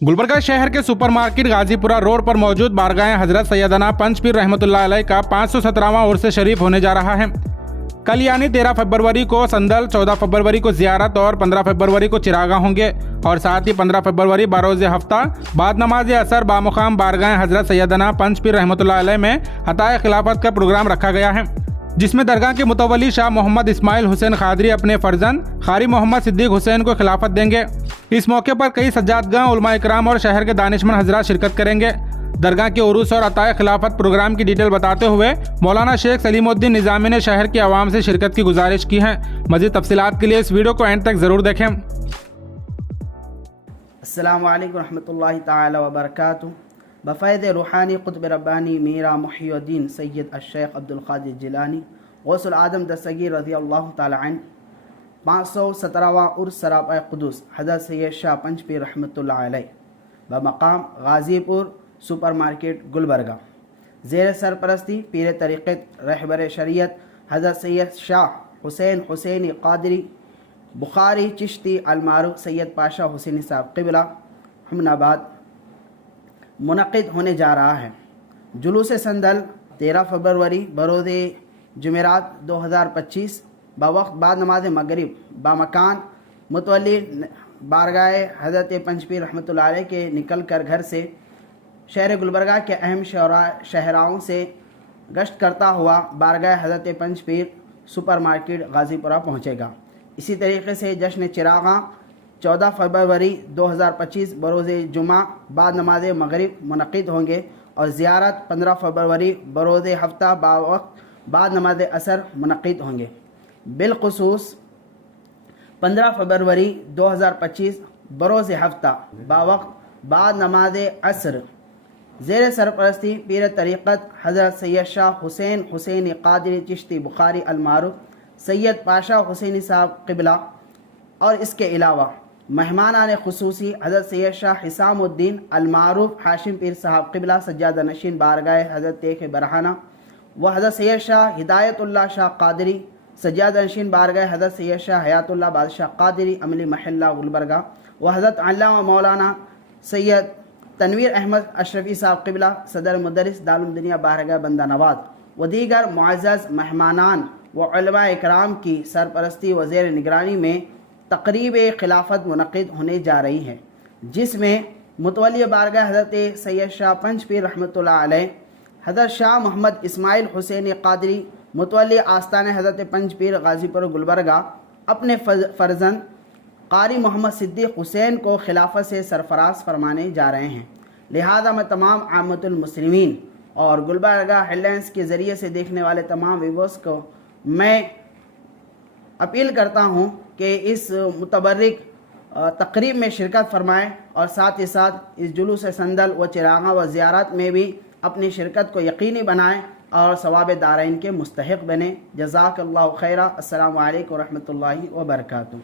गुलबर्गा शहर के super market गाजीपुरा road पर मौजूद बारगाह हजरत सैयदना पंच पीर रहमतुल्लाह अलैह का 517वां उर्स शरीफ होने जा रहा है। कल यानी 13 फरवरी को संदल, 14 फरवरी को जियारत और 15 फरवरी को चिरागा होंगे और साथ ही 15 फरवरी बरोज़ हफ्ता बाद नमाज असर बामुकाम बारगाह हजरत सैयदना पंच पीर रहमतुल्लाह अलैह में हताए खिलाफत का प्रोग्राम रखा गया है, जिसमें दरगाह के मुतवली शाह मोहम्मद इस्माइल हुसैन कादरी अपने फर्जंद कारी मोहम्मद सिद्दीक हुसैन को खिलाफत देंगे। इस मौके पर कई सज्जादगां, उलमा इकराम और शहर के दानिशमंद हजरात शिरकत करेंगे। दरगाह के उरूस और अताए खिलाफत प्रोग्राम की डिटेल बताते हुए मौलाना शेख सलीमुद्दीन निज़ामी ने शहर की आवाम से शिरकत की गुजारिश की है। मज़ीद तफसीलात के लिए इस वीडियो को एंड तक ज़रूर देखें। अस्सलामु अलैकुम रहमतुल्लाहि ताला व बरकातुहू। बफ़ैज़ रूहानी क़ुत्ब रब्बानी मीरा मुहियुद्दीन सैयद अश-शेख अब्दुल क़ादिर जिलानी गौसुल आदम दस्तगीर रज़ियल्लाहु ताला अन्हु 517वां उर्स सरापाए क़ुदूस हज़रत सैयद शाह पंच पीर रहमतुल्लाह अलैह बमक़ाम गाज़ीपुर सुपर मार्केट गुलबर्गा ज़ेर सरपरस्ती पीर तरीक़त रहबर शरीयत हज़रत सैयद शाह हुसैन हुसैनी क़ादरी बुखारी चिश्ती अलमारूफ सैयद पाशा हुसैनी साहब क़िबला हमनाबाद मुनक़िद होने जा रहा है। जुलूस संदल 13 फरवरी बरोज़ जुमेरात 2025 बवक्त बाद नमाज मगरिब बामकान मुतवल्ली बारगाह हज़रत पंच पीर रहमतुल्लाह अलैह के निकल कर घर से शहर गुलबर्गा के अहम शहराओं से गश्त करता हुआ बारगाह हज़रत पंच पीर सुपर मार्केट गाज़ीपुरा पहुँचेगा। इसी तरीके से जश्न चिरागा 14 फरवरी 2025 बरोज़ जुमा बाद नमाज मगरिब मुनक़िद होंगे और ज़ियारत 15 फरवरी बरोज़ हफ्ता बाद नमाज असर मुनक़िद होंगे। बिलख़ुसूस 15 फरवरी 2025 बरोज़ हफ्ता बावक्त बाद नमाज असर ज़ेर सरपरस्ती पीर तरीक़त हज़रत सैयद शाह हुसैन हुसैनी क़ादरी चिश्ती बुखारी अलमारूफ सैयद पाशा हुसैनी साहब क़िबला और इसके अलावा मेहमानान ख़ुसूसी हज़रत सैयद शाह हिसामुद्दीन अलमारूफ हाशिम पीर साहब क़िबला सज्जादा नशीन बारगाह हज़रत तेख बरहाना व हज़रत सैयद शाह हिदायतुल्लाह शाह क़ादरी सज्जादा नशीन बारगाह हज़रत सैयद शाह हयातुल्लाह बादशाह क़ादरी अमली महल्ला गुलबर्गा व हज़रत अल्लामा मौलाना सैयद तनवीर अहमद अशरफी साहब क़िबला सदर मुदरिस दारुल दुनिया बारगाह बंदा नवाज व दीगर मुअज़्ज़ज़ मेहमानान व उलमा इकराम की सरपरस्ती व ज़ेर निगरानी में तक़रीब खिलाफत मुनक़िद होने जा रही है, जिसमें मुतवल्ली बारगाह हज़रत सैयद शाह पंच पीर रहमतुल्लाह अलैह हज़रत शाह मोहम्मद इस्माइल हुसैन क़ादरी मुतवल्ली आस्तान हज़रत पंच पीर गाज़ीपुर गुलबर्गा अपने फ़र्जंद कारी मोहम्मद सिद्दीक हुसैन को खिलाफत से सरफराज फरमाने जा रहे हैं। लिहाजा मैं तमाम आमतुल मुस्लिमीन और गुलबर्गा हेडलाइंस के ज़रिए से देखने वाले तमाम व्यूअर्स को मैं अपील करता हूँ कि इस मुतबर्रिक तक़रीब में शिरकत फरमाएँ और साथ ही साथ इस जुलूस संदल व चिरागा व ज़ियारत में भी अपनी शिरकत को यकीनी बनाएँ और सवाब दारैन के मुस्तहिक़ बने। जज़ाकल्लाहु खैरा। अस्सलामु अलैकुम व रहमतुल्लाहि व बरकातुहू।